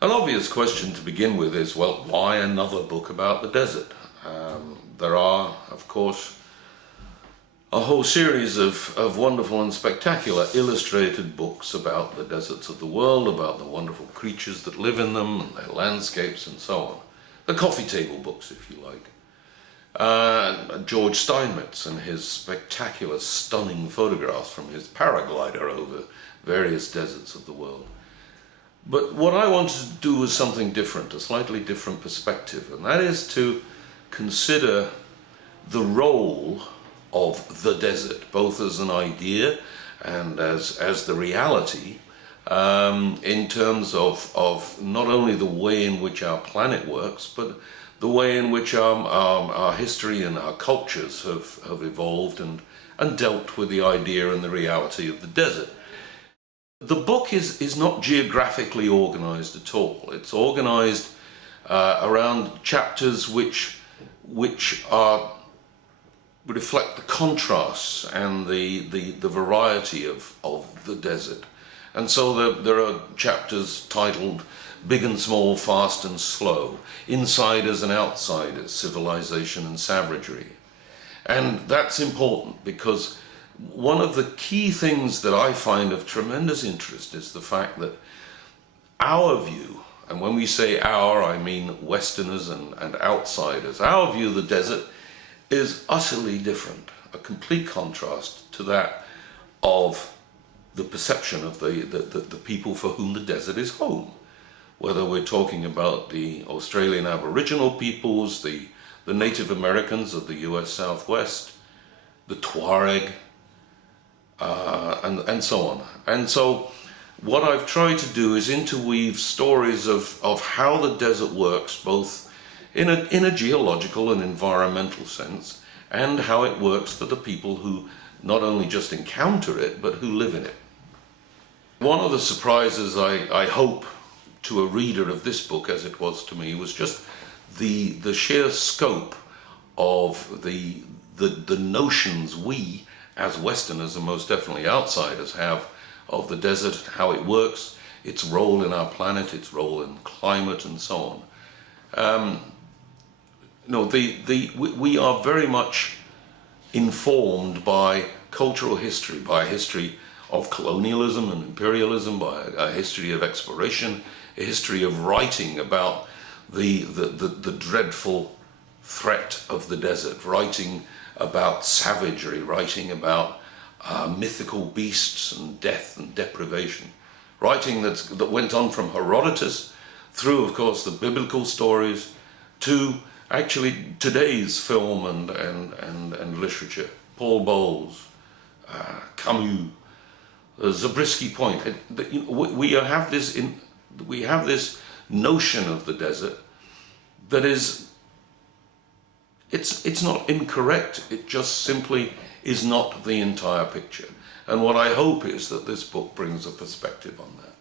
An obvious question to begin with is, well, why another book about the desert? There are, of course, a whole series of wonderful and spectacular illustrated books about the deserts of the world, about the wonderful creatures that live in them, and their landscapes and so on. The coffee table books, if you like. George Steinmetz and his spectacular, stunning photographs from his paraglider over various deserts of the world. But what I wanted to do was something different, a slightly different perspective, and that is to consider the role of the desert, both as an idea and as the reality, in terms of not only the way in which our planet works, but the way in which our history and our cultures have evolved and dealt with the idea and the reality of the desert. The book is not geographically organized at all. It's organized around chapters which reflect the contrasts and the variety of the desert. And so there are chapters titled Big and Small, Fast and Slow, Insiders and Outsiders, Civilization and Savagery. And that's important because one of the key things that I find of tremendous interest is the fact that our view, and when we say our, I mean Westerners and outsiders, our view of the desert is utterly different, a complete contrast to that of the perception of the people for whom the desert is home. Whether we're talking about the Australian Aboriginal peoples, the Native Americans of the US Southwest, the Tuareg, and so on. And so what I've tried to do is interweave stories of how the desert works, both in a geological and environmental sense, and how it works for the people who not only just encounter it, but who live in it. One of the surprises I hope to a reader of this book, as it was to me, was just the sheer scope of the notions we, as Westerners and most definitely outsiders, have of the desert, how it works, its role in our planet, its role in climate and so on. We are very much informed by cultural history, by a history of colonialism and imperialism, by a history of exploration, a history of writing about the dreadful threat of the desert, writing about savagery, writing about mythical beasts and death and deprivation, writing that went on from Herodotus through, of course, the biblical stories to actually today's film and literature. Paul Bowles, Camus, Zabriskie Point. We have this notion of the desert that is, it's not incorrect, it just simply is not the entire picture. And what I hope is that this book brings a perspective on that.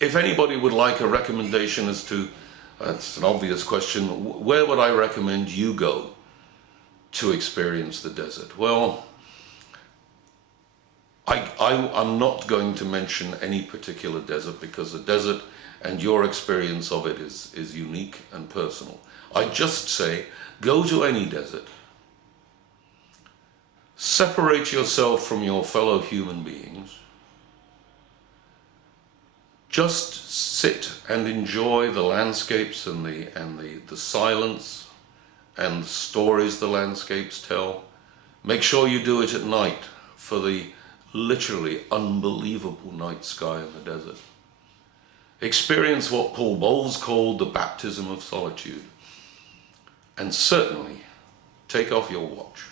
If anybody would like a recommendation as to, it's an obvious question, where would I recommend you go to experience the desert? Well, I'm not going to mention any particular desert because the desert and your experience of it is unique and personal. I just say, go to any desert. Separate yourself from your fellow human beings. Just sit and enjoy the landscapes and the silence and the stories the landscapes tell. Make sure you do it at night for the literally unbelievable night sky in the desert. Experience what Paul Bowles called the baptism of solitude. And certainly take off your watch.